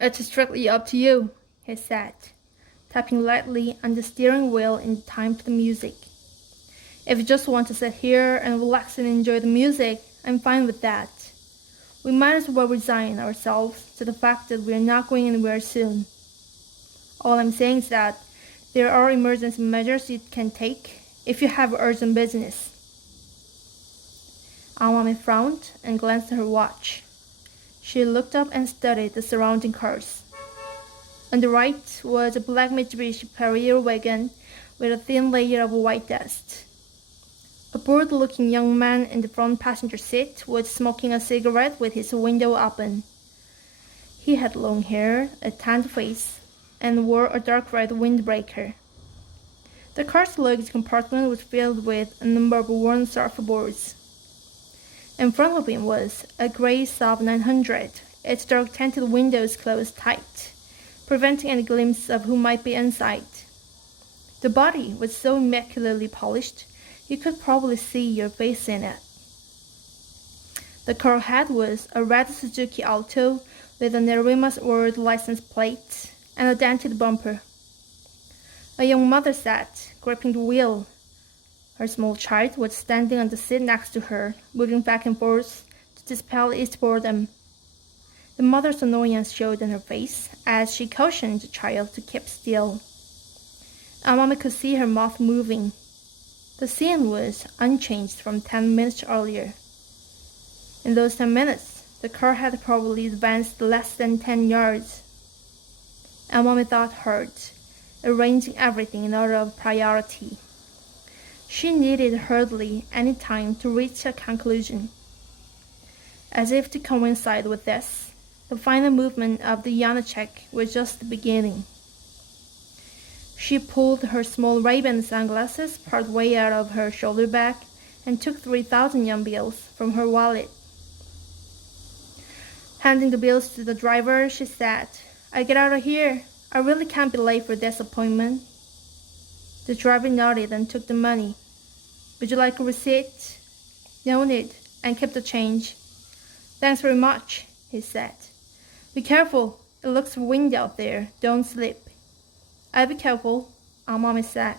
It's strictly up to you, he said, tapping lightly on the steering wheel in time to the music. If you just want to sit here and relax and enjoy the music, I'm fine with that. We might as well resign ourselves to the fact that we are not going anywhere soon. All I'm saying is that there are emergency measures you can take if you have urgent business. Awami frowned and glanced at her watch. She looked up and studied the surrounding cars. On the right was a black Mitsubishi Parier wagon with a thin layer of white dust. A bored-looking young man in the front passenger seat was smoking a cigarette with his window open. He had long hair, a tanned face, and wore a dark red windbreaker. The car's luggage compartment was filled with a number of worn surfboards. In front of him was a gray Saab 900, its dark tinted windows closed tight, preventing any glimpse of who might be inside. The body was so immaculately polished, you could probably see your face in it. The car head was a red Suzuki Alto with an Arima's word license plate and a dented bumper. A young mother sat, gripping the wheel. Her small child was standing on the seat next to her, moving back and forth to dispel its boredom. The mother's annoyance showed in her face as she cautioned the child to keep still. Amami could see her mouth moving. The scene was unchanged from 10 minutes earlier. In those 10 minutes, the car had probably advanced less than 10 yards. Amami thought hard, arranging everything in order of priority. She needed hardly any time to reach a conclusion. As if to coincide with this, the final movement of the Janacek was just beginning. She pulled her small Ray-Ban sunglasses part way out of her shoulder bag and took 3,000 yen bills from her wallet. Handing the bills to the driver, she said, "I get out of here. I really can't be late for this appointment." The driver nodded and took the money. "Would you like a receipt?" "No need, and keep the change." "Thanks very much," he said. "Be careful, it looks windy out there. Don't slip." "I'll be careful," Amami said.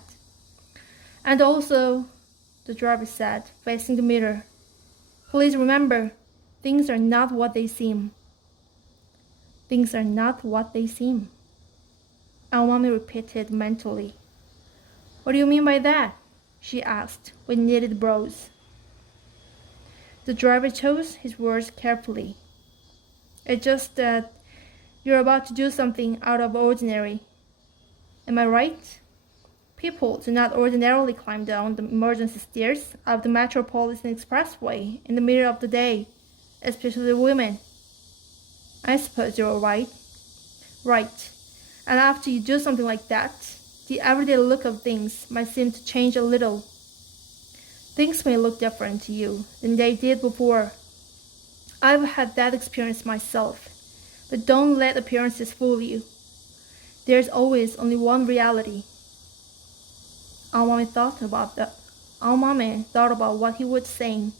"And also," the driver said, facing the mirror, "please remember, things are not what they seem." "Things are not what they seem," Amami repeated mentally. "What do you mean by that?" she asked, with knitted brows. The driver chose his words carefully. "It's just that you're about to do something out of ordinary. Am I right? People do not ordinarily climb down the emergency stairs of the Metropolitan Expressway in the middle of the day, especially women." "I suppose you're right." "Right. And after you do something like that, the everyday look of things might seem to change a little. Things may look different to you than they did before. I've had that experience myself, but don't let appearances fool you. There's always only one reality." Almami thought about what he was saying,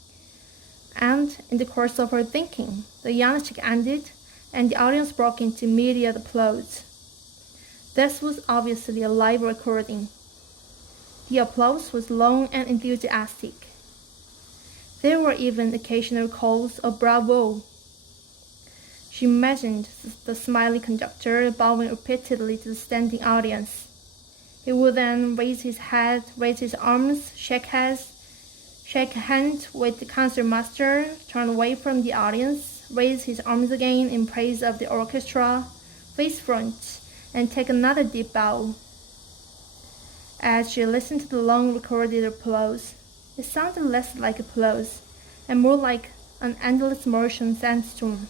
and in the course of her thinking, the Janacek ended and the audience broke into immediate applause. This was obviously a live recording. The applause was long and enthusiastic. There were even occasional calls of bravo. She imagined the smiling conductor bowing repeatedly to the standing audience. He would then raise his head, raise his arms, shake a hand with the concertmaster, turn away from the audience, raise his arms again in praise of the orchestra, face front, and take another deep bow. As she listened to the long recorded applause, it sounded less like applause and more like an endless Martian sandstorm.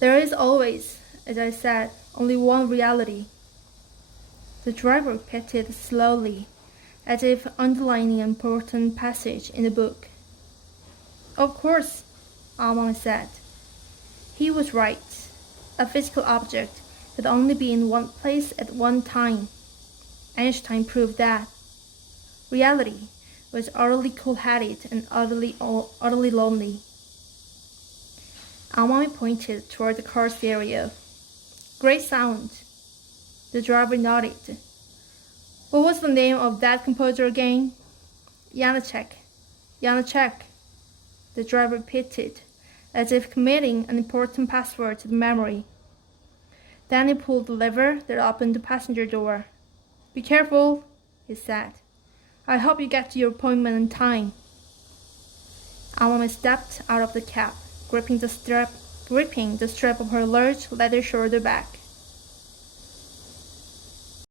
"There is always, as I said, only one reality," the driver repeated slowly, as if underlining an important passage in the book. "Of course," Almami said. He was right. A physical object could only be in one place at one time. Einstein proved that. Reality was utterly cool-headed and utterly lonely. Amami pointed toward the car stereo. Great sound. The driver nodded. What was the name of that composer again? Janacek. Janacek, the driver repeated, as if committing an important password to the memory. Then he pulled the lever that opened the passenger door. Be careful, he said. I hope you get to your appointment in time. Amami stepped out of the cab, gripping the strap of her large leather shoulder bag.